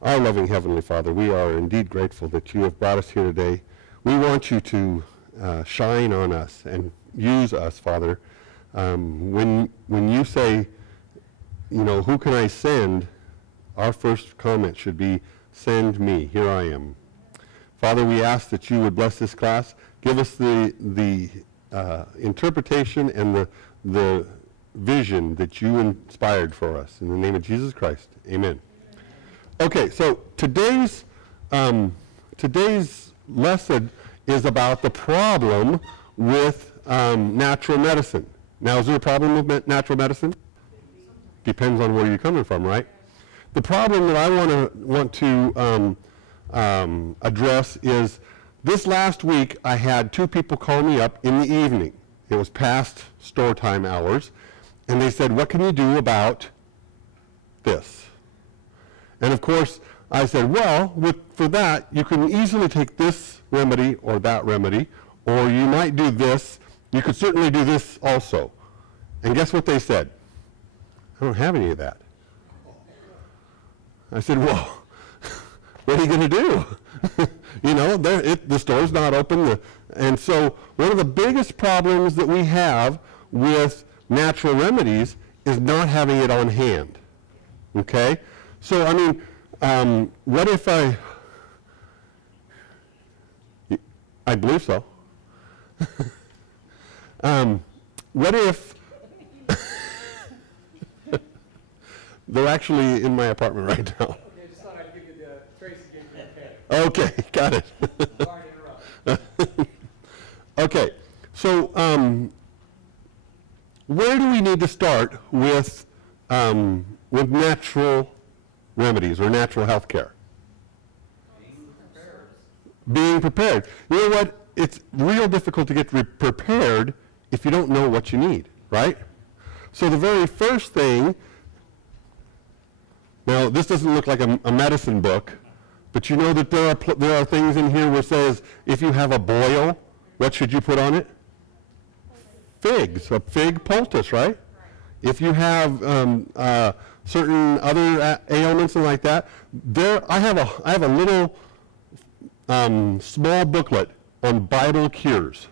Our loving Heavenly Father, we are indeed grateful that you have brought us here today. We want you to shine on us and use us, Father. When you say, you know, who can I send, our first comment should be, send me, here I am. Father, we ask that you would bless this class, give us the interpretation and the vision that you inspired for us. In the name of Jesus Christ, amen. Okay, so today's lesson is about the problem with natural medicine. Now, is there a problem with natural medicine? Depends on where you're coming from, right? The problem that I want to address is this last week I had two people call me up in the evening. It was past store time hours, and they said, "What can you do about this?" And of course, I said, well, for that, you can easily take this remedy or that remedy, or you might do this. You could certainly do this also. And guess what they said? I don't have any of that. I said, well, what are you going to do? You know, the store's not open. And so one of the biggest problems that we have with natural remedies is not having it on hand. Okay? So, I mean, what if I believe so. What if they're actually in my apartment right now? Okay, just thought I'd give you the trace again. Okay. Okay, got it. Sorry to interrupt. Okay, so where do we need to start with natural remedies or natural health care? Being prepared. You know what? It's real difficult to get prepared if you don't know what you need, right? So the very first thing, now this doesn't look like a medicine book, but you know that there are things in here where it says if you have a boil, what should you put on it? Figs, a fig poultice, right? If you have certain other ailments and like that, I have a little small booklet on Bible cures,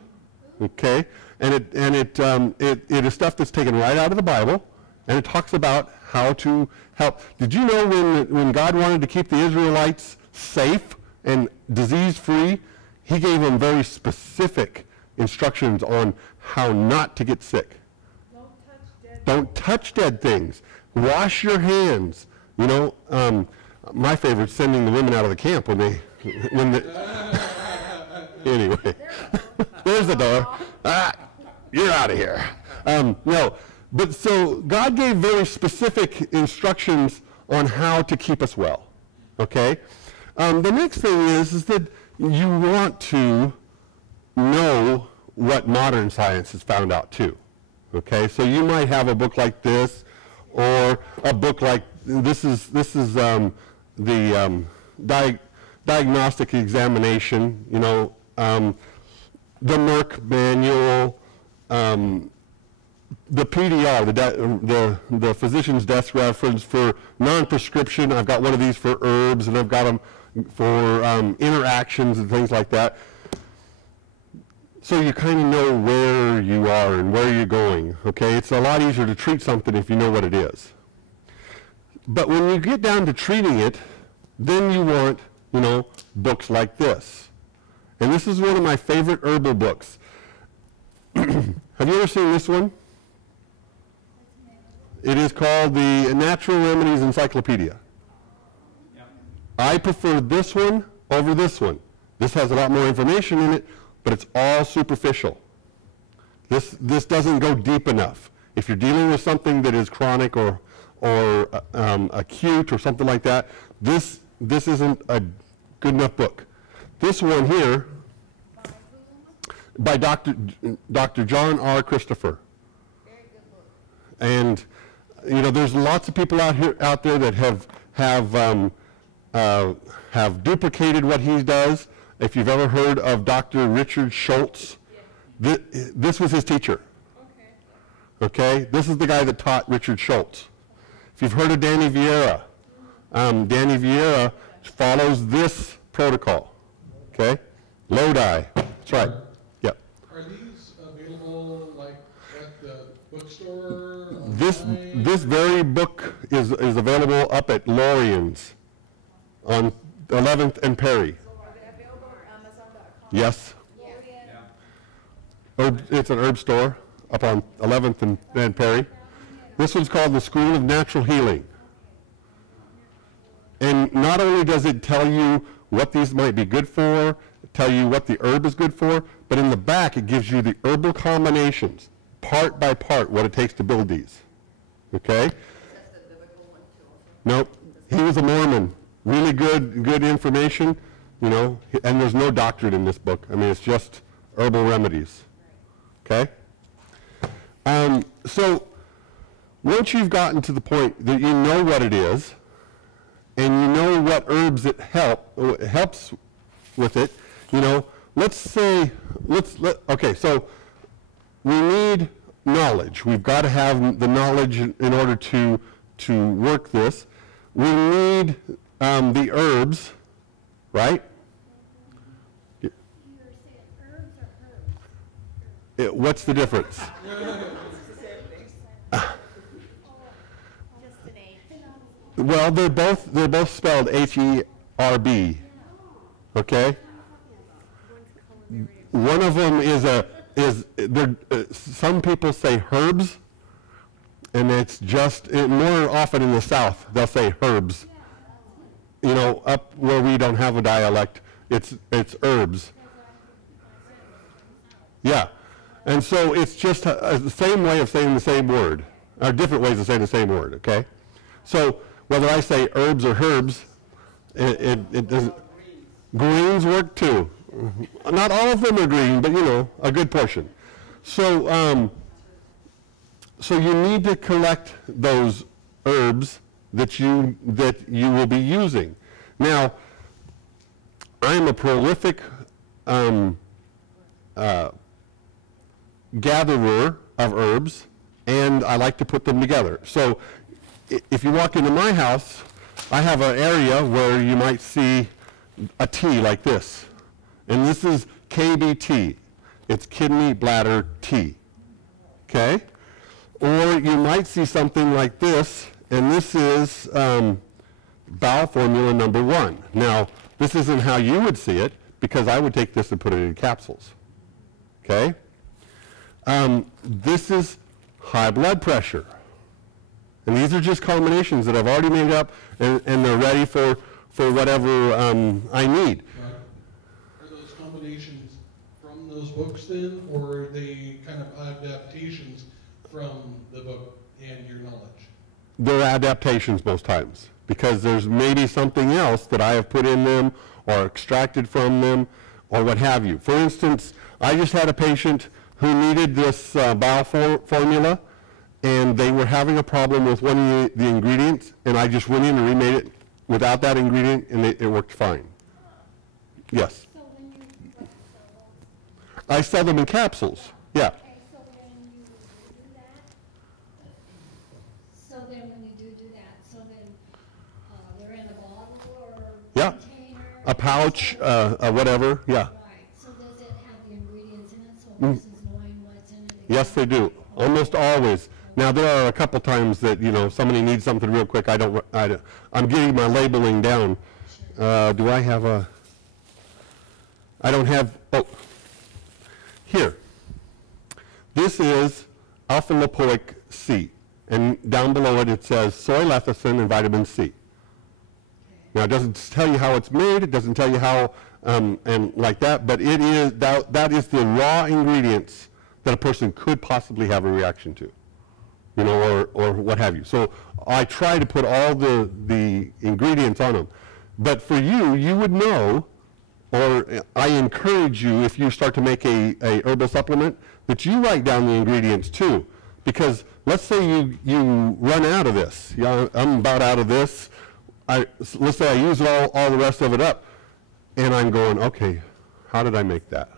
okay? And it is stuff that's taken right out of the Bible, and it talks about how to help. Did you know when God wanted to keep the Israelites safe and disease-free, he gave them very specific instructions on how not to get sick. Don't touch dead things. Wash your hands. You know, my favorite is sending the women out of the camp when anyway, there's the door. You're out of here. No, but so God gave very specific instructions on how to keep us well. Okay. The next thing is that you want to know what modern science has found out too. Okay, so you might have a book like this, or a book like this is the diagnostic examination. You know, the Merck manual, the PDR, the physician's desk reference for non-prescription. I've got one of these for herbs, and I've got them for interactions and things like that. So you kind of know where you are and where you're going, okay? It's a lot easier to treat something if you know what it is. But when you get down to treating it, then you want, you know, books like this. And this is one of my favorite herbal books. Have you ever seen this one? It is called the Natural Remedies Encyclopedia. Yep. I prefer this one over this one. This has a lot more information in it, but it's all superficial. This doesn't go deep enough. If you're dealing with something that is chronic or acute or something like that, this isn't a good enough book. This one here, by Dr. John R. Christopher. Very good book. And you know, there's lots of people out there that have duplicated what he does. If you've ever heard of Dr. Richard Schultz, yeah. This was his teacher. Okay. Okay? This is the guy that taught Richard Schultz. If you've heard of Danny Vieira, Danny Vieira follows this protocol. Okay? Lodi. That's right. Yep. Are these available like at the bookstore? This very book is available up at Lorian's on 11th and Perry. Are they available on Amazon.com? Yes. Yeah. It's an herb store up on 11th and Perry. This one's called the School of Natural Healing. And not only does it tell you what these might be good for, tell you what the herb is good for, but in the back it gives you the herbal combinations, part by part, what it takes to build these. Okay? Nope. He was a Mormon. Really good information, you know, and there's no doctorate in this book. I mean, it's just herbal remedies. Okay? So once you've gotten to the point that you know what it is, and you know what herbs it helps with it, you know, okay, so we need knowledge. We've got to have the knowledge in order to work this. We need the herbs, right? You're saying herbs or herbs? What's the difference? Just an H. Well, they're both spelled H-E-R-B. Okay? One of them some people say herbs, and it's just more often in the South they'll say herbs. You know, up where we don't have a dialect, it's herbs. Yeah, and so it's just the same way of saying the same word, or different ways of saying the same word. Okay, so whether I say herbs or herbs, it doesn't. Greens work too. Not all of them are green, but you know, a good portion. So, so you need to collect those herbs that you will be using. Now, I'm a prolific gatherer of herbs, and I like to put them together. So, if you walk into my house, I have an area where you might see a tea like this. And this is KBT. It's kidney bladder tea. Okay? Or you might see something like this, and this is bowel formula number 1. Now, this isn't how you would see it, because I would take this and put it in capsules. Okay? This is high blood pressure. And these are just combinations that I've already made up, and they're ready for whatever I need. Are those combinations from those books then, or are they kind of adaptations from the book and your knowledge? They're adaptations most times, because there's maybe something else that I have put in them or extracted from them or what have you. For instance, I just had a patient who needed this bowel formula, and they were having a problem with one of the ingredients, and I just went in and remade it without that ingredient, and it worked fine. Yes. So when you sell those, I sell them in capsules. Yeah. okay, so when you do that, so then when you do that, so then they're in a bottle or Yeah. container? A pouch, whatever. Yeah. Right, so does it have the ingredients in it, so a person's knowing what's in it? Yes, they do. Almost always. Now, there are a couple times that, you know, somebody needs something real quick. I'm getting my labeling down. Do I have a... I don't have... Oh. Here. This is alpha-lipoic C. And down below it, it says soy lecithin and vitamin C. Now, it doesn't tell you how it's made. It doesn't tell you how, and like that. But it is that is the raw ingredients that a person could possibly have a reaction to, you know, or what have you. So I try to put all the ingredients on them. But for you, you would know, or I encourage you, if you start to make a herbal supplement, that you write down the ingredients too. Because let's say you run out of this. Yeah, I'm about out of this. Let's say I use all the rest of it up, and I'm going, okay, how did I make that?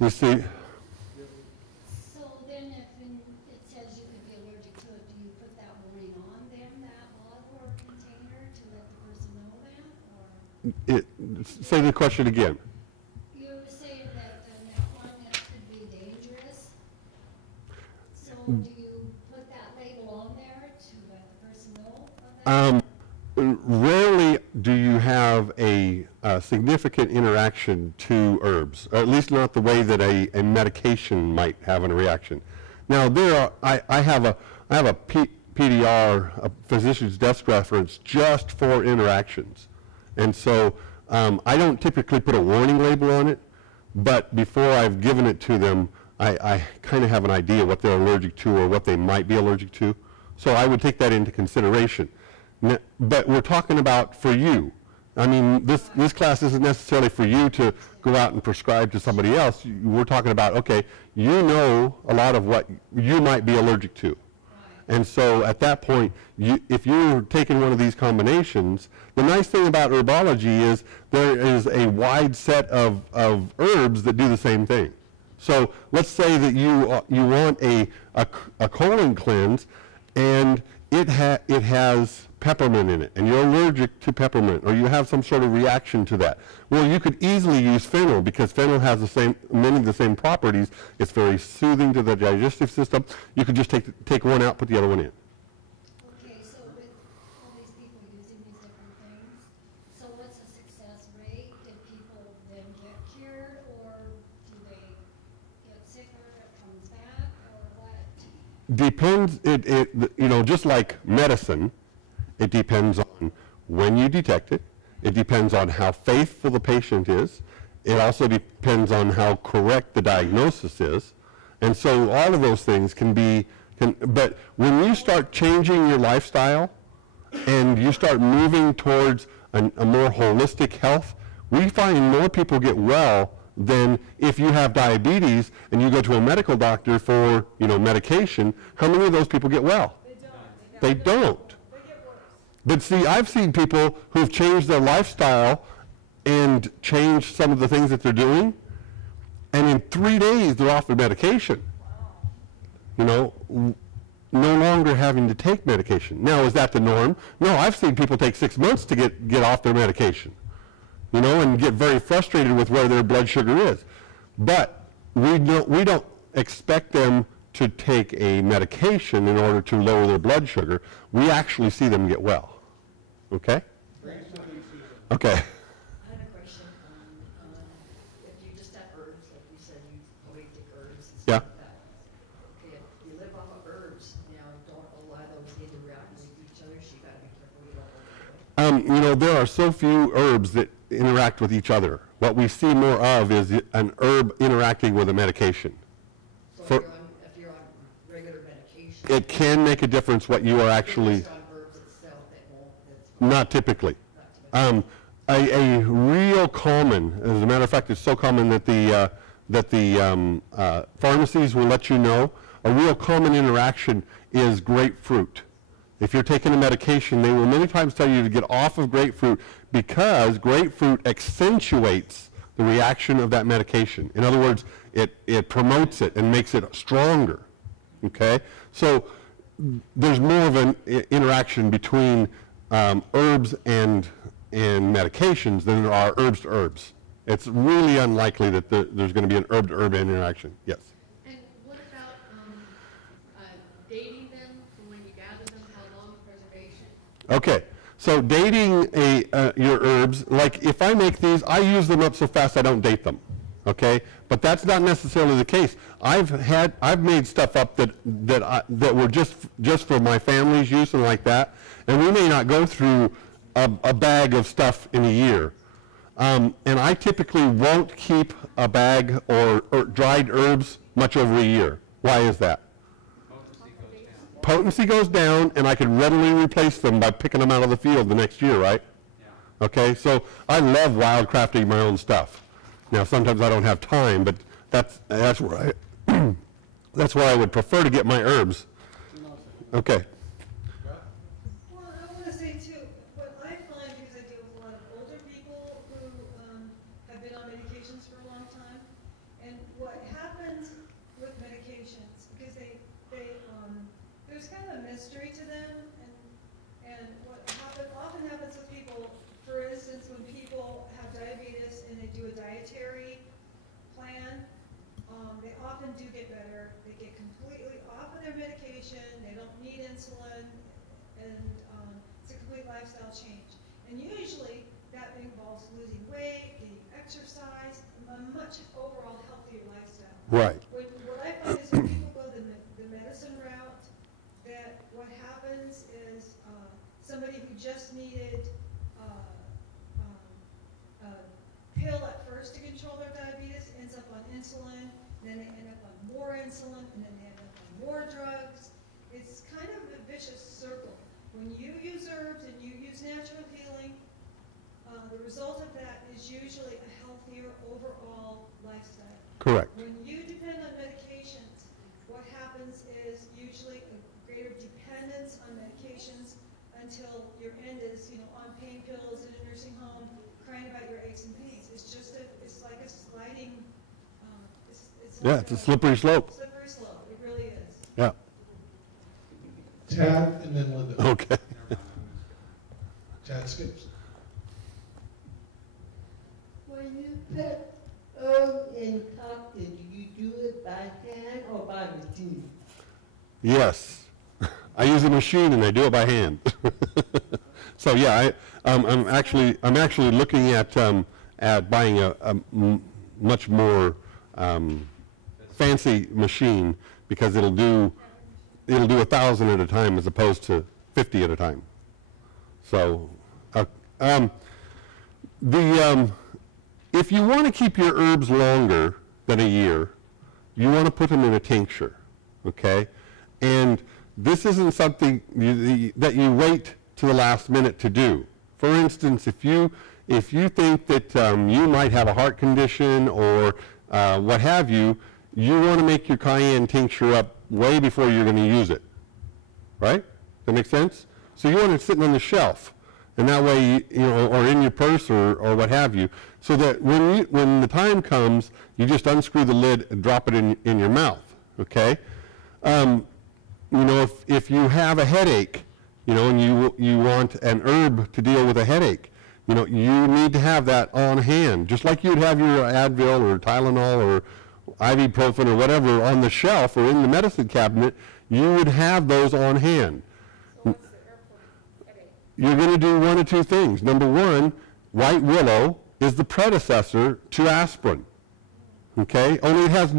You see? So then if it says you could be allergic to it, do you put that warning on them, that bottle? say the question again. You were saying that metformin could be dangerous. So do you put that label on there to let the person know of that? Rarely do you have a significant interaction to herbs, or at least not the way that a medication might have a reaction. Now, I have a PDR, a physician's desk reference, just for interactions. And so I don't typically put a warning label on it, but before I've given it to them, I kind of have an idea what they're allergic to or what they might be allergic to. So I would take that into consideration. But we're talking about for you. I mean, this class isn't necessarily for you to go out and prescribe to somebody else. We're talking about, okay, you know a lot of what you might be allergic to. And so at that point, if you're taking one of these combinations, the nice thing about herbology is there is a wide set of herbs that do the same thing. So let's say that you want a colon cleanse, and it has peppermint in it, and you're allergic to peppermint, or you have some sort of reaction to that. Well, you could easily use fennel, because fennel has many of the same properties. It's very soothing to the digestive system. You could just take one out, put the other one in. Okay, so with all these people using these different things, so what's the success rate? Did people then get cured, or do they get sicker, it comes back, or what? Depends, just like medicine, it depends on when you detect it. It depends on how faithful the patient is. It also depends on how correct the diagnosis is. And so all of those things but when you start changing your lifestyle and you start moving towards a more holistic health, we find more people get well than if you have diabetes and you go to a medical doctor for, medication. How many of those people get well? They don't. But see, I've seen people who've changed their lifestyle and changed some of the things that they're doing, and in 3 days they're off their medication. No longer having to take medication. Now, is that the norm? No, I've seen people take 6 months to get off their medication, and get very frustrated with where their blood sugar is. But we don't expect them to take a medication in order to lower their blood sugar. We actually see them get well. Okay? Okay. I had a question on if you just have herbs, like you said, you always take herbs and stuff like that. Okay, if you live off of herbs, don't a lot of those interact with each other, so you gotta be careful with all. There are so few herbs that interact with each other. What we see more of is an herb interacting with a medication. So if you're on regular medication, it can make a difference what you are actually. based on herbs itself, it won't. Not typically. A real common, as a matter of fact, it's so common that the pharmacies will let you know, a real common interaction is grapefruit. If you're taking a medication, they will many times tell you to get off of grapefruit because grapefruit accentuates the reaction of that medication. In other words, it promotes it and makes it stronger. Okay? So there's more of an interaction between herbs and medications than there are herbs to herbs. It's really unlikely that there's going to be an herb to herb interaction. Yes? And what about dating them from when you gather them? How long preservation? Okay. So dating your herbs, like if I make these, I use them up so fast I don't date them. Okay? But that's not necessarily the case. I've made stuff up that were just for my family's use and like that, and we may not go through a bag of stuff in a year. And I typically won't keep a bag or dried herbs much over a year. Why is that? Potency goes down, and I can readily replace them by picking them out of the field the next year, right? Yeah. Okay, so I love wildcrafting my own stuff. Now, sometimes I don't have time, but that's where that's where I would prefer to get my herbs. Okay. Well, I want to say too, what I find, because I deal with a lot of older people who have been on medications for a long time, and what happens with medications, because there's kind of a mystery to them, and what often happens with people, for instance, when people often do get better. They get completely off of their medication. They don't need insulin, and it's a complete lifestyle change. And usually that involves losing weight, getting exercise, a much overall healthier lifestyle. Right. What I find is when people go the medicine route, that what happens is somebody who just needed a pill at first to control their diabetes ends up on insulin, then they end up on more insulin, and then they end up on more drugs. It's kind of a vicious circle. When you use herbs and you use natural healing, the result of that is usually a healthier overall lifestyle. Correct. When you depend on medications, what happens is usually a greater dependence on medications until your end is, on pain pills in a nursing home, crying about your aches and pains. It's just it's like a sliding, Yeah, it's a slippery slope. Slippery slope, it really is. Yeah. Tad and then Linda. Okay. Tad skips. When you put herbs in cups, do you do it by hand or by machine? Yes. I use a machine and I do it by hand. So yeah, I'm actually looking at buying a much more fancy machine, because it'll do 1,000 at a time as opposed to 50 at a time. So if you want to keep your herbs longer than a year, you want to put them in a tincture, okay? And this isn't something that you wait to the last minute to do. For instance, if you think that you might have a heart condition or what have you, you want to make your cayenne tincture up way before you're going to use it, right? That make sense? So you want it sitting on the shelf, and that way, or in your purse or what have you, so that when the time comes, you just unscrew the lid and drop it in your mouth, okay? If you have a headache, and you want an herb to deal with a headache, you need to have that on hand, just like you'd have your Advil or Tylenol or ibuprofen or whatever on the shelf or in the medicine cabinet. You would have those on hand. So what's the herb for headache? You're going to do one of two things. Number one, white willow is the predecessor to aspirin. Okay, only it has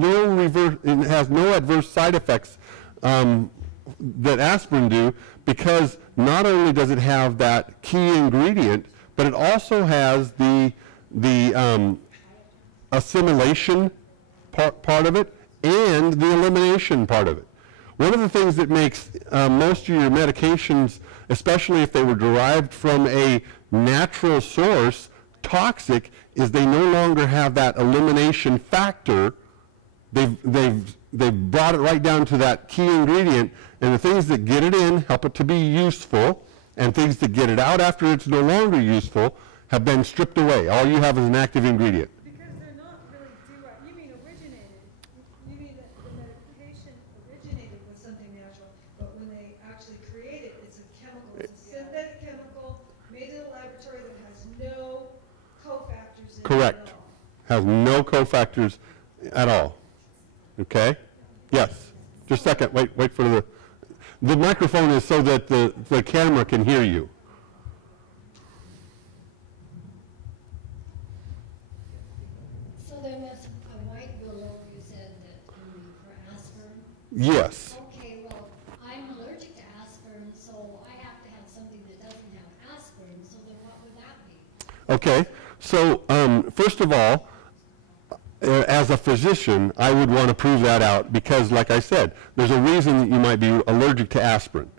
no adverse side effects that aspirin do, because not only does it have that key ingredient, but it also has the assimilation part of it and the elimination part of it. One of the things that makes most of your medications, especially if they were derived from a natural source, toxic, is they no longer have that elimination factor. They've brought it right down to that key ingredient, and the things that get it in help it to be useful, and things that get it out after it's no longer useful have been stripped away. All you have is an active ingredient. Because they're not really derived. You mean originated. You mean that the medication originated with something natural, but when they actually create it, it's a chemical. It's a synthetic chemical made in a laboratory that has no cofactors in Correct. it at all. Has no cofactors at all. Okay? Yes. Just a second. Wait for the microphone is so that the camera can hear you. So there must, a white willow, you said that you need for aspirin? Yes. Okay, well, I'm allergic to aspirin, so I have to have something that doesn't have aspirin, so then what would that be? Okay. So first of all, as a physician, I would want to prove that out, because, like I said, there's a reason that you might be allergic to aspirin.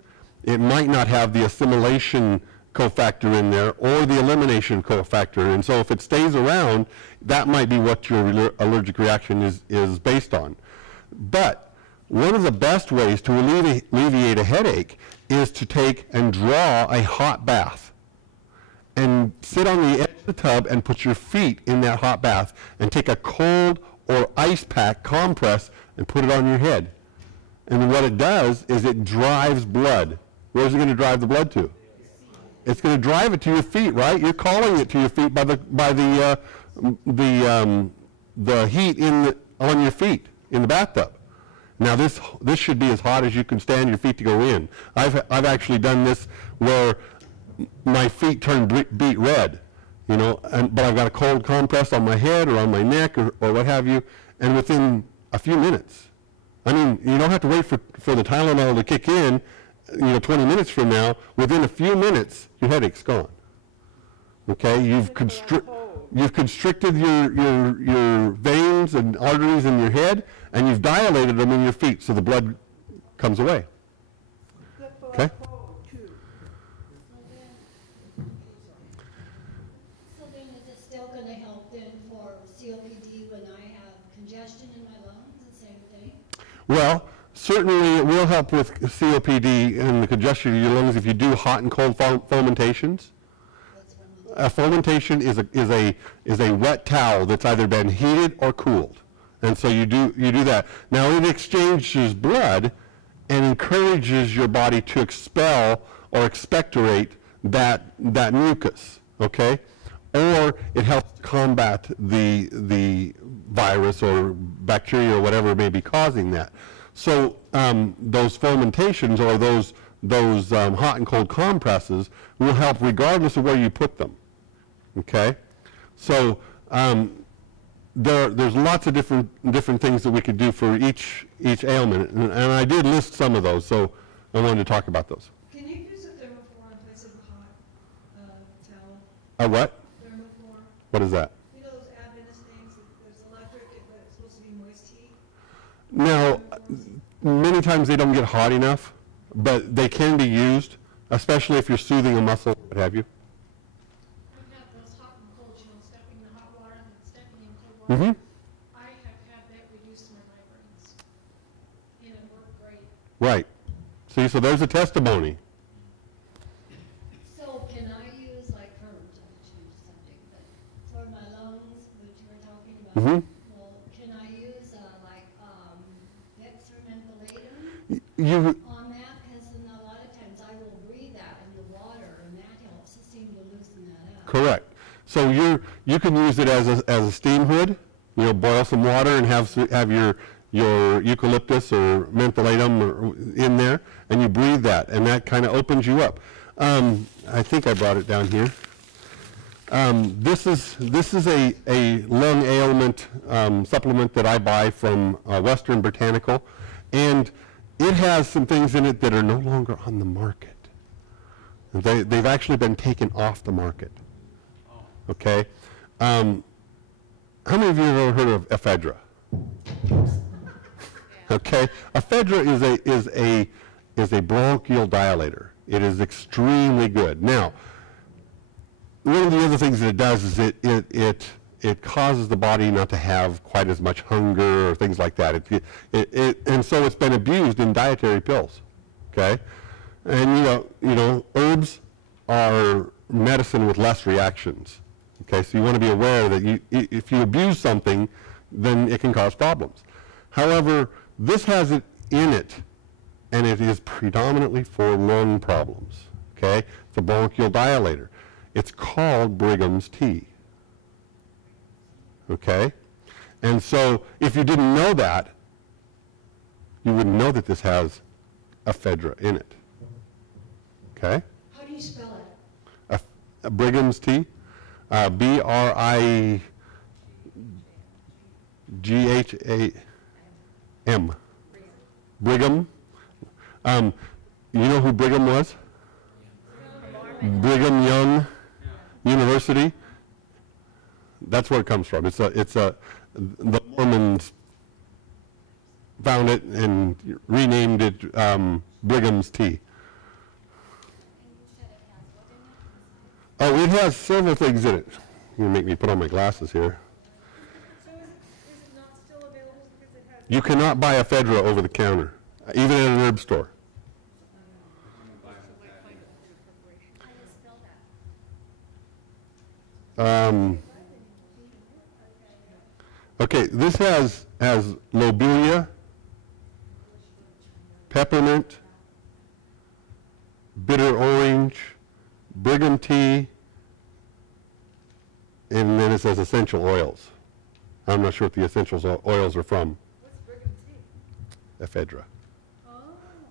It might not have the assimilation cofactor in there or the elimination cofactor, and so if it stays around, that might be what your allergic reaction is based on. But one of the best ways to alleviate a headache is to take and draw a hot bath and sit on the edge of the tub and put your feet in that hot bath and take a cold or ice pack compress and put it on your head. And what it does is it drives blood. Where's it going to drive the blood to? It's going to drive it to your feet, right? You're calling it to your feet by the heat on your feet. in the bathtub. Now this should be as hot as you can stand your feet to go in. I've actually done this where my feet turn beet red, you know, but I've got a cold compress on my head or on my neck or what have you, and within a few minutes, I mean, you don't have to wait for the Tylenol to kick in, you know, 20 minutes from now. Within a few minutes, your headache's gone. Okay, you've constricted your veins and arteries in your head, and you've dilated them in your feet, so the blood comes away. Okay. So then is it still going to help then for COPD when I have congestion in my lungs, the same thing? Well, certainly it will help with COPD and the congestion of your lungs if you do hot and cold fomentations. A fomentation is a wet towel that's either been heated or cooled, and so you do that. Now it exchanges blood and encourages your body to expel or expectorate that mucus. Okay, or it helps combat the virus or bacteria or whatever may be causing that. So those fomentations or those hot and cold compresses will help regardless of where you put them. Okay, so there's lots of different things that we could do for each ailment, and I did list some of those, so I wanted to talk about those. Can you use a thermoform in place of a hot towel? A what? Thermoform. What is that? You know those Adventist things, there's electric, but it's supposed to be moist heat? Now, many times they don't get hot enough, but they can be used, especially if you're soothing a muscle, what have you. Mm-hmm. I have had that reduce my migraines, and it worked great. Right. See, so there's a testimony. So can I use, like, for, to change the subject, but for my lungs, which you were talking about, well, can I use, like, dextromethylate on that? Because a lot of times I will breathe that in the water, and that helps to seem to loosen that up. Correct. So you can use it as a steam hood. You know, boil some water and have your eucalyptus or mentholatum in there, and you breathe that, and that kind of opens you up. I think I brought it down here. This is a lung ailment supplement that I buy from Western Botanical, and it has some things in it that are no longer on the market. They've actually been taken off the market. Okay, how many of you have ever heard of ephedra? Okay, ephedra is a bronchial dilator. It is extremely good. Now, one of the other things that it does is it causes the body not to have quite as much hunger or things like that. And so it's been abused in dietary pills. Okay, and you know herbs are medicine with less reactions. Okay, so you want to be aware that if you abuse something, then it can cause problems. However, this has it in it, and it is predominantly for lung problems. Okay, it's a bronchial dilator. It's called Brigham's tea. Okay, and so if you didn't know that, you wouldn't know that this has ephedra in it. Okay. How do you spell it? Brigham's tea. B-R-I-G-H-A-M. Brigham. You know who Brigham was? Brigham Young University. That's where it comes from. The Mormons found it and renamed it Brigham's tea. Oh, it has several things in it. You're going to make me put on my glasses here. So is it not still available because it has? You cannot buy ephedra over the counter, even at an herb store. Okay, this has lobelia, peppermint, bitter orange, Brigham tea, and then it says essential oils. I'm not sure what the essential oils are from. What's Brigham ephedra. Oh.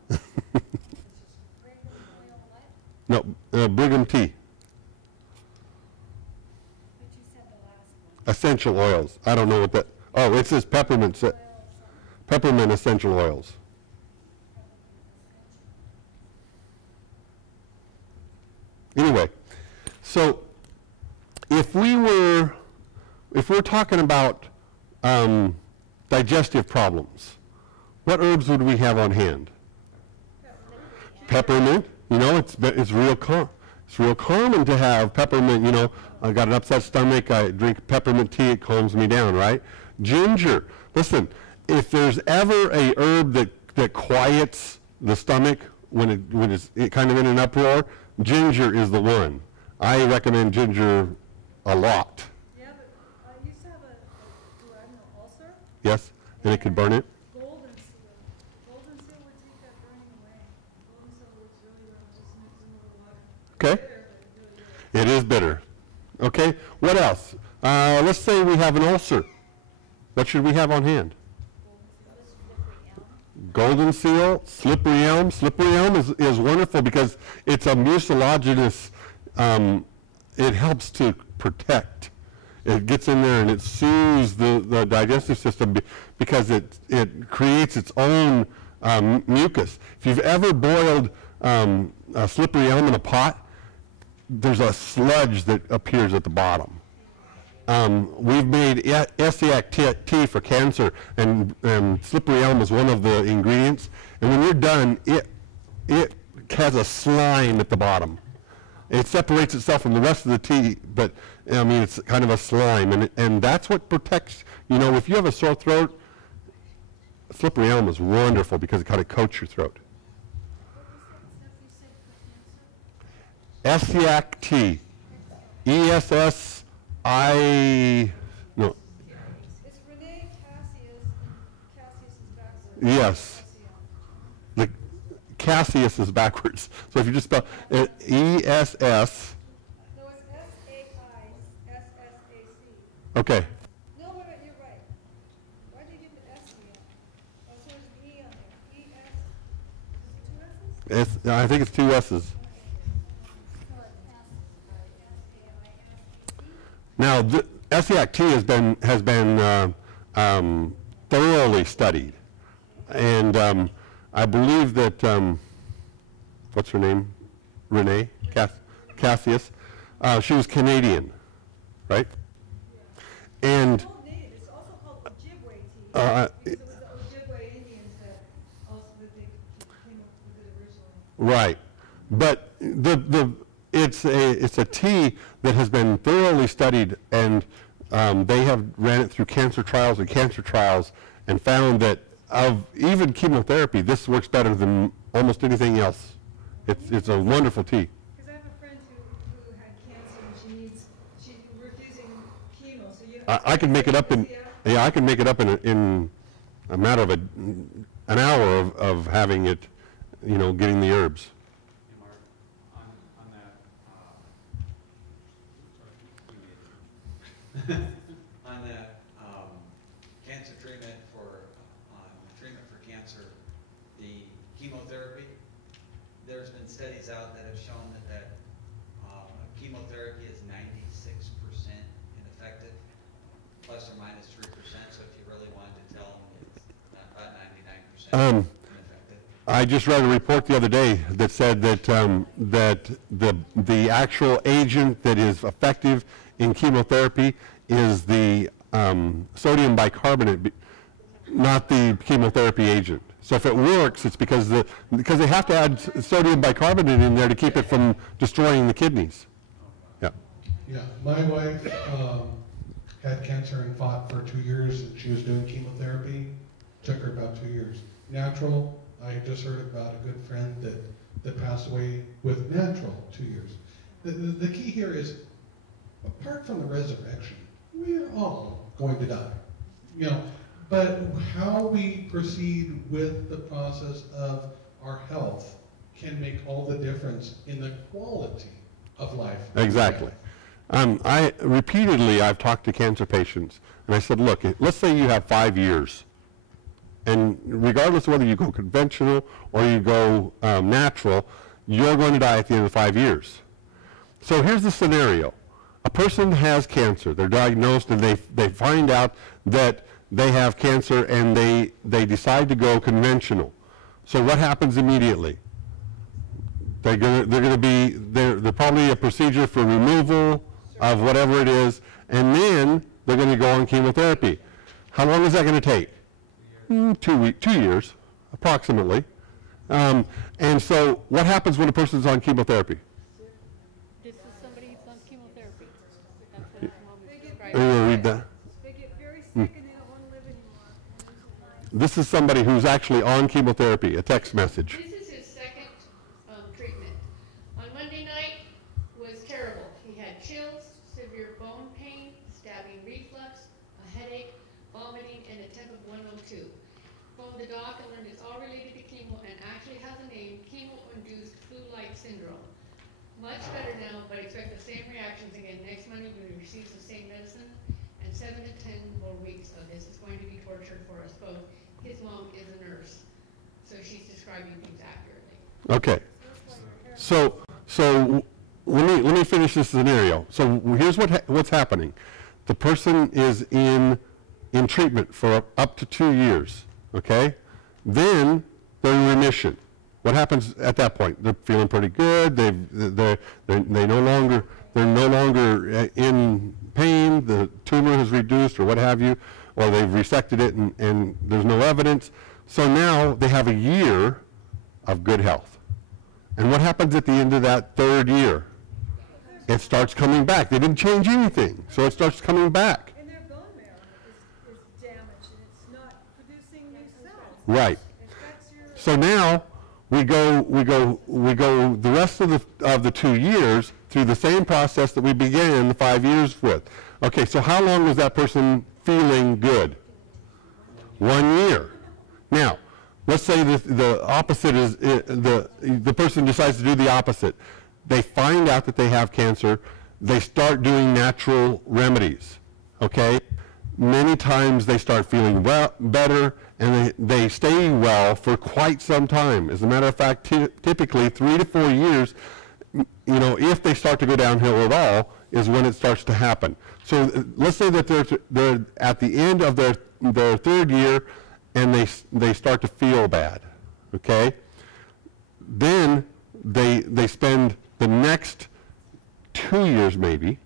Brigham oil what? No, Brigham tea. But you said the last one. Essential oils. I don't know what that. Oh, it says peppermint. Oil, Peppermint essential oils. Anyway, so if we're talking about digestive problems, what herbs would we have on hand? Peppermint. You know, it's real it's real common to have peppermint. You know, I got an upset stomach. I drink peppermint tea. It calms me down. Right? Ginger. Listen, if there's ever a herb that quiets the stomach when it's kind of in an uproar, ginger is the one. I recommend ginger a lot. Yeah, but I used to have a duodenal ulcer. Yes, and it could burn it. Golden seal. Golden seal would take that burning away. Golden seal works really well, just mix in a little water. Okay. Bitter, but it really works. It is bitter. Okay, what else? Let's say we have an ulcer. What should we have on hand? Golden seal, slippery elm. Slippery elm is wonderful because it's a mucilaginous, it helps to protect. It gets in there and it soothes the digestive system because it creates its own mucus. If you've ever boiled a slippery elm in a pot, there's a sludge that appears at the bottom. We've made Essiac tea for cancer, and slippery elm is one of the ingredients. And when you're done, it has a slime at the bottom. It separates itself from the rest of the tea, but I mean it's kind of a slime, and that's what protects. You know, if you have a sore throat, slippery elm is wonderful because it kind of coats your throat. Essiac Tea, ESSI. No. It's Renee Cassius, and Cassius is backwards. Yes. The Cassius is backwards. So if you just spell ESS. No, it's S-A-I-S-S-A-C. Okay. No, wait, you're right. Why did you give the S in? Oh, so there's an E on there. E-S, is it two S's? I think it's two S's. Now, Essiac tea has been thoroughly studied, and I believe that what's her name, Renee Cassius. She was Canadian, right? And It's called native. It's also called Ojibwe tea. Because it was the Ojibwe Indians that they came up with it originally. right, but it's a tea that has been thoroughly studied, and they have ran it through cancer trials and found that of even chemotherapy, this works better than almost anything else. It's a wonderful tea. Because I have a friend who had cancer and she's refusing chemo, so you. I can make it up in I can make it up in a matter of an hour of having it, you know, getting the herbs. On that cancer treatment for cancer, the chemotherapy, there's been studies out that have shown that chemotherapy is 96% ineffective, plus or minus 3%. So if you really wanted to tell them, it's about 99% ineffective. I just read a report the other day that said that the actual agent that is effective in chemotherapy is the sodium bicarbonate, not the chemotherapy agent. So if it works, it's because they have to add sodium bicarbonate in there to keep it from destroying the kidneys. Yeah. Yeah, my wife had cancer and fought for 2 years. She was doing chemotherapy. Took her about 2 years. Natural, I just heard about a good friend that passed away with natural 2 years. The key here is, apart from the resurrection, we are all going to die. You know, but how we proceed with the process of our health can make all the difference in the quality of life. Exactly. I've talked to cancer patients, and I said, look, let's say you have 5 years And regardless of whether you go conventional or you go natural, you're going to die at the end of 5 years. So here's the scenario. A person has cancer. They're diagnosed and they find out that they have cancer and they decide to go conventional. So what happens immediately? They're probably a procedure for removal of whatever it is, and then they're going to go on chemotherapy. How long is that going to take? 2 years, approximately. And so what happens when a person's on chemotherapy? This is somebody who's on chemotherapy. That's what his mom is Are you describing. going to read that? They get very sick and they don't want to live anymore. This is somebody who's actually on chemotherapy, a text message. This is his second treatment. On Monday night was terrible. He had chills, severe bone pain, stabbing reflux, a headache, vomiting, and a temp of 102. Phoned the doc and learned it's all related to chemo and actually has a name, chemo-induced flu-like syndrome. Much better now, but expect the same reactions again next Monday when he receives the same medicine, and 7 to 10 more weeks of this is going to be torture for us both. His mom is a nurse, so she's describing things accurately. Okay. So let me finish this scenario. So here's what's happening. The person is in treatment for up to 2 years. Okay. Then they're in remission. What happens at that point? They're feeling pretty good. They're no longer in pain. The tumor has reduced, or what have you, or they've resected it and there's no evidence. So now they have a year of good health. And what happens at the end of that 3rd year? It starts coming back. They didn't change anything, so it starts coming back. And their bone marrow is damaged and it's not producing new cells. Right. It affects your. So now we go the rest of the 2 years through the same process that we began the 5 years with. Okay, so how long was that person feeling good? 1 year. Now, let's say the opposite is the person decides to do the opposite. They find out that they have cancer. They start doing natural remedies. Okay, many times they start feeling better, and they stay well for quite some time. As a matter of fact, typically 3 to 4 years, you know, if they start to go downhill at all, is when it starts to happen. So let's say that they're at the end of their 3rd year, and they start to feel bad. Okay, then they spend the next 2 years maybe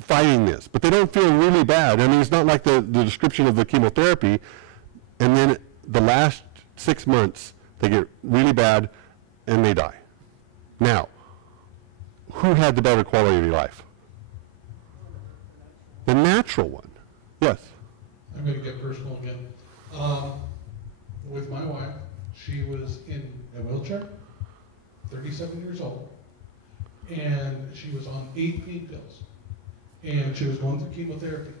fighting this, but they don't feel really bad. I mean, it's not like the description of the chemotherapy, and then the last 6 months they get really bad and they die. Now, who had the better quality of life? The natural one. Yes. I'm going to get personal again. With my wife, she was in a wheelchair, 37 years old, and she was on 8 pain pills. And she was going through chemotherapy.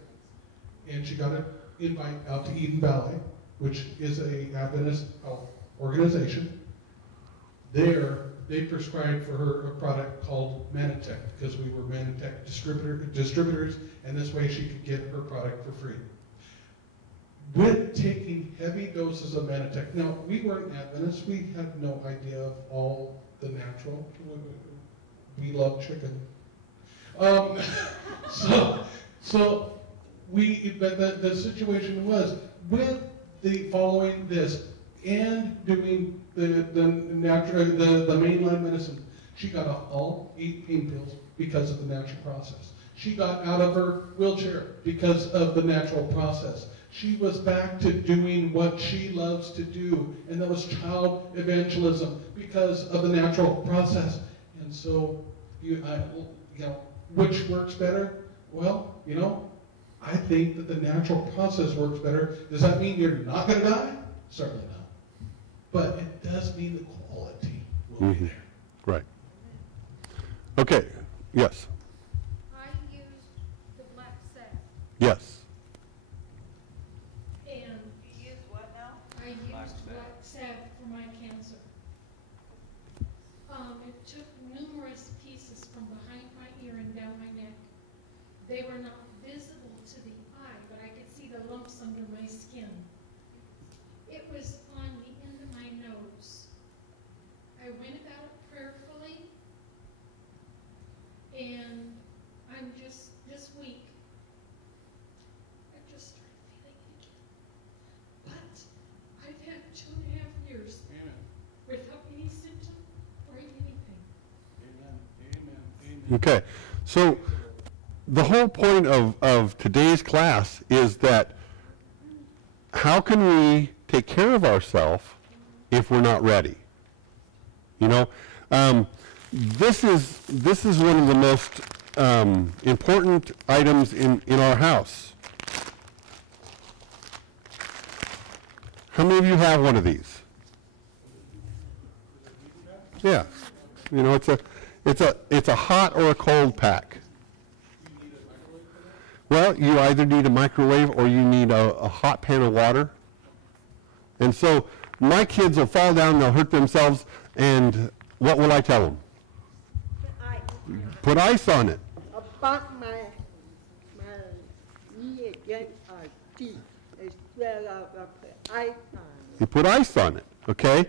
And she got an invite out to Eden Valley, which is a Adventist health organization. There, they prescribed for her a product called Manitech, because we were Manitech distributors, and this way she could get her product for free. With taking heavy doses of Manitech, now we weren't Adventists, we had no idea of all the natural. We love chicken. So the situation was, with the following this and doing the mainline medicine, she got off all 8 pain pills because of the natural process. She got out of her wheelchair because of the natural process. She was back to doing what she loves to do, and that was child evangelism because of the natural process. And so, which works better? Well, I think that the natural process works better. Does that mean you're not going to die? Certainly not. But it does mean the quality will be there. Right. Okay. Yes. I used the black sack, Yes. and You use what now? I used black sack for my cancer. It took numerous pieces from behind my ear and down my neck. They were not visible to the eye, but I could see the lumps under my skin. sometime just this week, I just started feeling it again. But I've had 2.5 years without any symptom or anything. Okay, so the whole point of today's class is that how can we take care of ourselves if we're not ready? You know, this is one of the most important items in our house. How many of you have one of these? Yeah, you know, it's a hot or a cold pack. Well, you either need a microwave or you need a hot pan of water. And so my kids will fall down, they'll hurt themselves, and what will I tell them? Put ice on it. About my knee against our teeth, as well as put ice on it. You put ice on it, okay?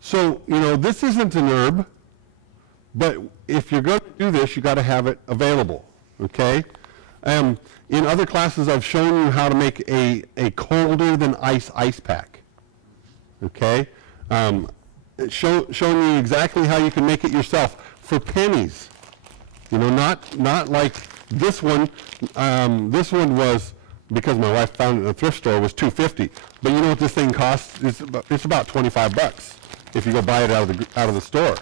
So, you know, this isn't an herb, but if you're going to do this, you got to have it available, okay? In other classes, I've shown you how to make a colder than ice pack, okay? Showing you exactly how you can make it yourself for pennies. You know, not like this one. This one was, because my wife found it in a thrift store, was $2.50. But you know what this thing costs? It's about $25 if you go buy it out of the store.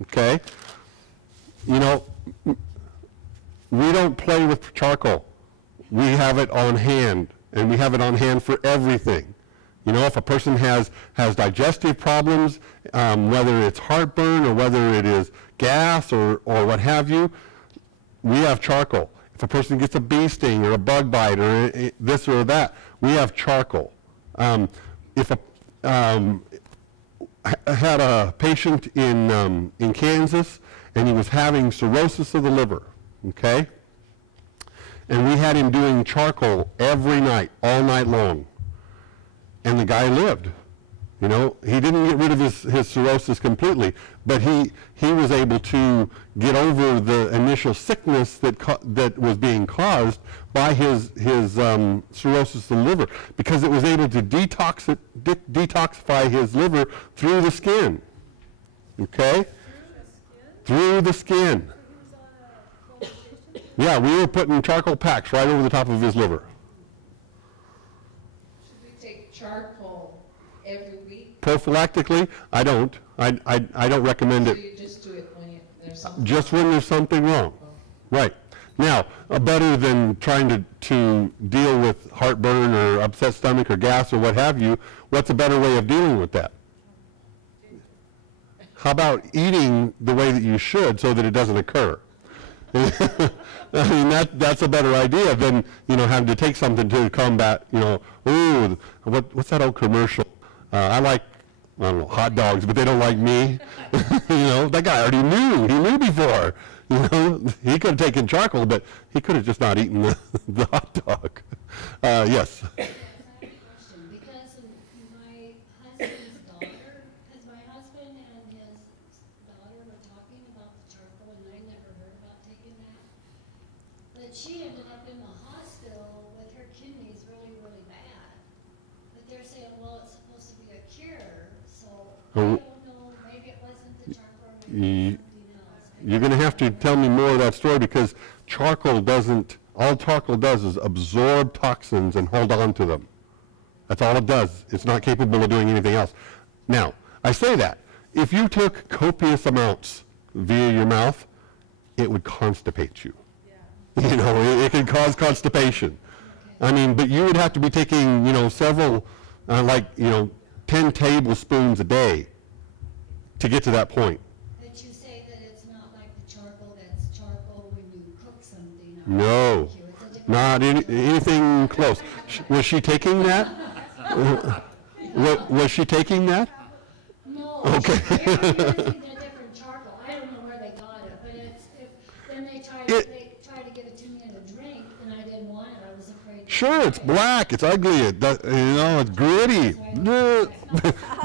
Okay. You know, we don't play with charcoal. We have it on hand, and we have it on hand for everything. You know, if a person has digestive problems, whether it's heartburn or whether it is gas or what have you, we have charcoal. If a person gets a bee sting or a bug bite or this or that, we have charcoal. If I had a patient in Kansas, and he was having cirrhosis of the liver, okay? And we had him doing charcoal every night, all night long. And the guy lived. You know, he didn't get rid of his cirrhosis completely, but he was able to get over the initial sickness that was being caused by his cirrhosis of the liver, because it was able to detoxify his liver through the skin. Okay? Through the skin. Yeah, we were putting charcoal packs right over the top of his liver. Should we take charcoal every week? Prophylactically, I don't. I don't recommend So it. you just do it when there's something? Just when there's something wrong. Right. Now, better than trying to deal with heartburn or upset stomach or gas or what have you, what's a better way of dealing with that? How about eating the way that you should so that it doesn't occur? I mean, that's a better idea than, you know, having to take something to combat, you know, ooh, what's that old commercial? I don't know, hot dogs, but they don't like me. You know, that guy already knew. He knew before. You know, he could have taken charcoal, but he could have just not eaten the hot dog. Yes. I have a question, because my husband's daughter, because my husband and his daughter were talking about the charcoal, and I never heard about taking that. But she ended up in the hospital with her kidneys really, really bad. But they're saying, well, it's supposed to be a cure, so I don't know, maybe it wasn't the charcoal, maybe it was something else. You're going to have to tell me more of that story, because all charcoal does is absorb toxins and hold on to them. That's all it does. It's not capable of doing anything else. Now, I say that. If you took copious amounts via your mouth, it would constipate you. Yeah. You know, it could cause constipation. Okay. I mean, but you would have to be taking, you know, several, 10 tablespoons a day to get to that point. But you say that it's not like the charcoal that's charcoal when you cook something. No, not anything close. Was she taking that? Was she taking that? No. Okay. They're using a different charcoal. I don't know where they got it, but then they tried to give it to me in a drink, and I didn't want it. I was afraid. Sure, it's black, it's ugly, it's gritty.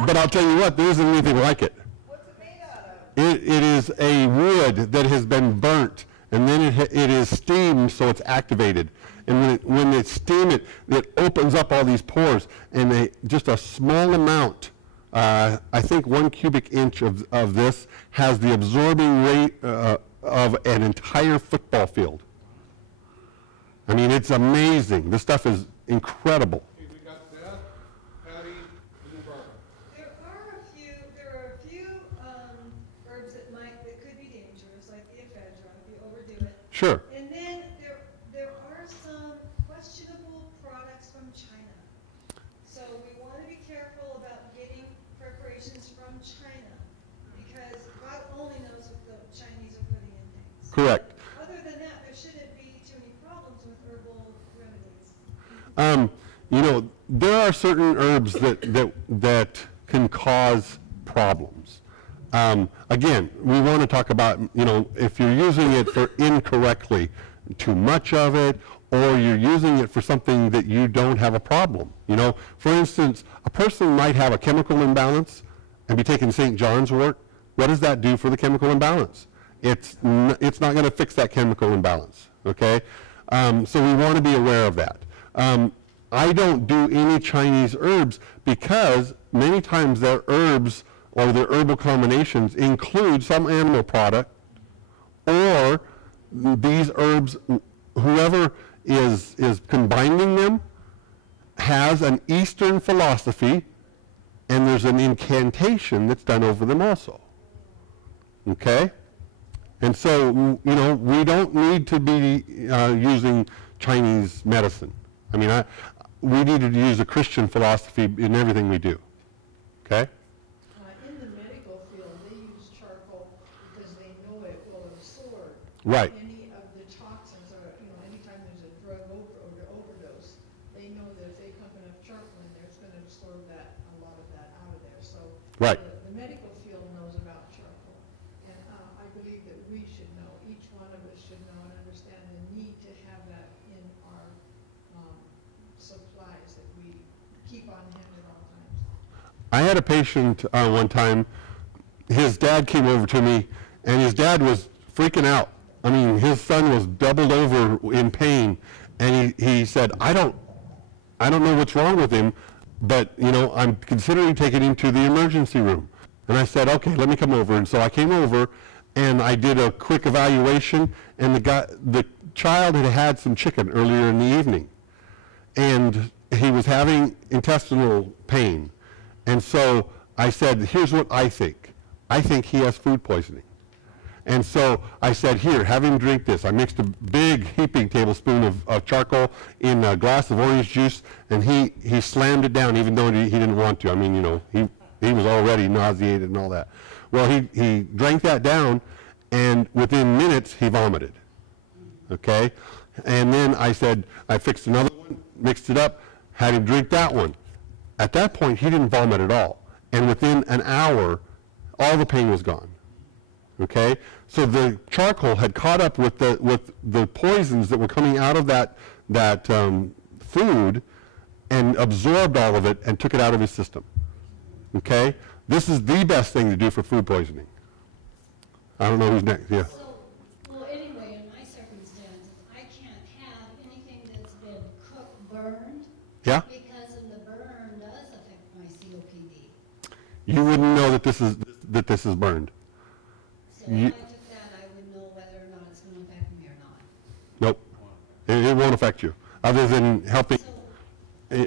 But I'll tell you what, there isn't anything like it. What's it made out of? It is a wood that has been burnt and then it is steamed so it's activated. And when they steam it, it opens up all these pores, and just a small amount, I think 1 cubic inch of this has the absorbing rate of an entire football field. I mean, it's amazing. This stuff is incredible. Okay, we got that, Patty, and Barbara. There are a few herbs that could be dangerous, like the ephedra, if you overdo it. Sure. And then there are some questionable products from China. So we want to be careful about getting preparations from China, because God only knows what the Chinese are putting in things. Correct. Other than that, there shouldn't be too many problems with herbal remedies. You know, there are certain herbs that can cause problems. Again, we want to talk about, you know, if you're using it for incorrectly, too much of it, or you're using it for something that you don't have a problem. You know, for instance, a person might have a chemical imbalance and be taking St. John's wort. What does that do for the chemical imbalance? It's not going to fix that chemical imbalance, okay? So we want to be aware of that. I don't do any Chinese herbs because many times their herbs or their herbal combinations include some animal product, or these herbs, whoever is combining them has an Eastern philosophy, and there's an incantation that's done over them also. Okay? And so, you know, we don't need to be using Chinese medicine. I mean, we need to use a Christian philosophy in everything we do. Okay? In the medical field, they use charcoal because they know it will absorb Right. any of the toxins, or, you know, anytime there's a drug overdose, they know that if they pump enough charcoal in there, it's going to absorb a lot of that out of there. So Right. the medical field knows about charcoal, and I believe that we should know, each one of us should know and understand the need to have that in our supplies that we keep on hand at all times. I had a patient one time, his dad came over to me, and his dad was freaking out. I mean, his son was doubled over in pain, and he said, I don't know what's wrong with him, but, you know, I'm considering taking him to the emergency room. And I said, okay, let me come over. And so I came over, and I did a quick evaluation, and the child had had some chicken earlier in the evening, and he was having intestinal pain. And so I said, here's what I think. I think he has food poisoning. And so I said, here, have him drink this. I mixed a big heaping tablespoon of charcoal in a glass of orange juice, and he slammed it down even though he didn't want to. I mean, you know, he was already nauseated and all that. Well, he drank that down, and within minutes he vomited. Okay? And then I said, I fixed another one, mixed it up, had him drink that one. At that point, he didn't vomit at all. And within an hour, all the pain was gone. Okay? So the charcoal had caught up with the poisons that were coming out of that food and absorbed all of it and took it out of his system. Okay? This is the best thing to do for food poisoning. I don't know who's next. Yeah. So, well, anyway, in my circumstances, I can't have anything that's been cooked, burned, Yeah? because in the burn does affect my COPD. You wouldn't know that this is burned. So if I took that, I would know whether or not it's going to affect me or not. Nope. It won't affect you, other than helping So,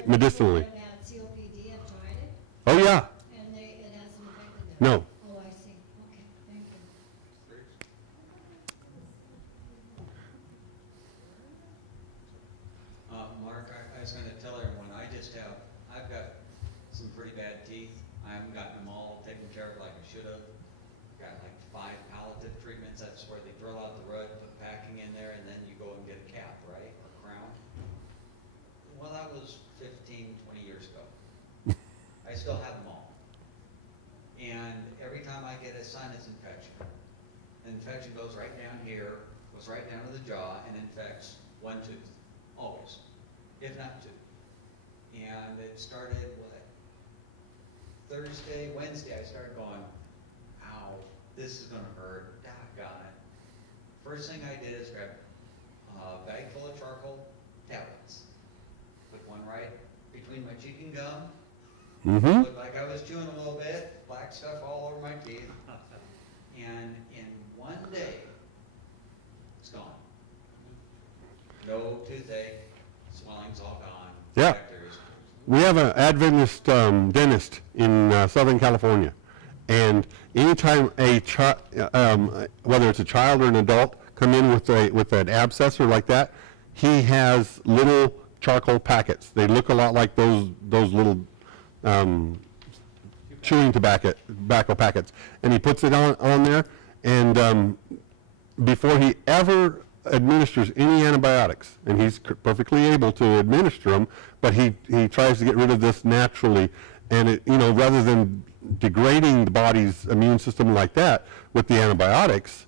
medicinally. people that had COPD have tried it, Oh, yeah. and it hasn't affected them? No. Oh, I see. Okay, thank you. Mark, I was going to tell everyone, I've got some pretty bad teeth. I haven't gotten them all taken care of like I should have. Got like 5 palliative treatments. That's where they drill out the root, put packing in there, and then you go and get a cap, right, or crown. Well, that was 15, 20 years ago. I still have them all. And every time I get a sinus infection, the infection goes right down here, goes right down to the jaw, and infects one tooth, always, if not 2. And it started, Thursday, Wednesday, I started going, ow, this is going to hurt, doggone it. first thing I did is grab a bag full of charcoal tablets. Put one right between my cheek and gum. Mm-hmm. Looked like I was chewing a little bit, black stuff all over my teeth. And in one day, it's gone. No toothache, swelling's all gone. Yeah. Factors. We have an Adventist dentist in Southern California, and anytime a child, whether it's a child or an adult, come in with an abscessor like that, he has little charcoal packets. They look a lot like those little chewing tobacco packets, and he puts it on there, and before he ever administers any antibiotics, and he's perfectly able to administer them, but he tries to get rid of this naturally, and it, you know, rather than degrading the body's immune system like that with the antibiotics,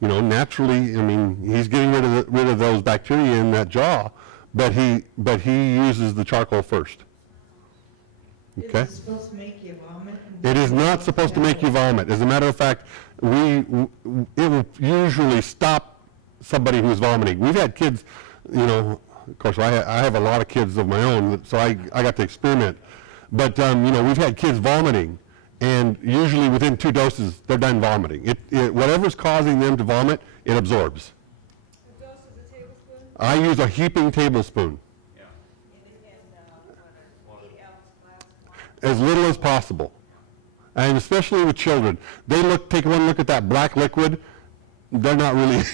you know, naturally, I mean, he's getting rid of those bacteria in that jaw, but he uses the charcoal first. Okay? Is it supposed to make you vomit? It is not supposed to make you vomit. As a matter of fact, it will usually stop somebody who's vomiting. We've had kids, you know, of course I have a lot of kids of my own, so I got to experiment. But, you know, we've had kids vomiting, and usually within 2 doses, they're done vomiting. Whatever's causing them to vomit, it absorbs. A dose is a tablespoon? I use a heaping tablespoon, as little as possible. And especially with children. They take one look at that black liquid, they're not really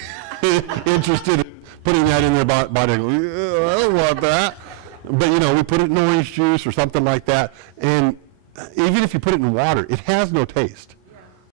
interested in putting that in their body. I don't want that. But, you know, we put it in orange juice or something like that. And even if you put it in water, it has no taste.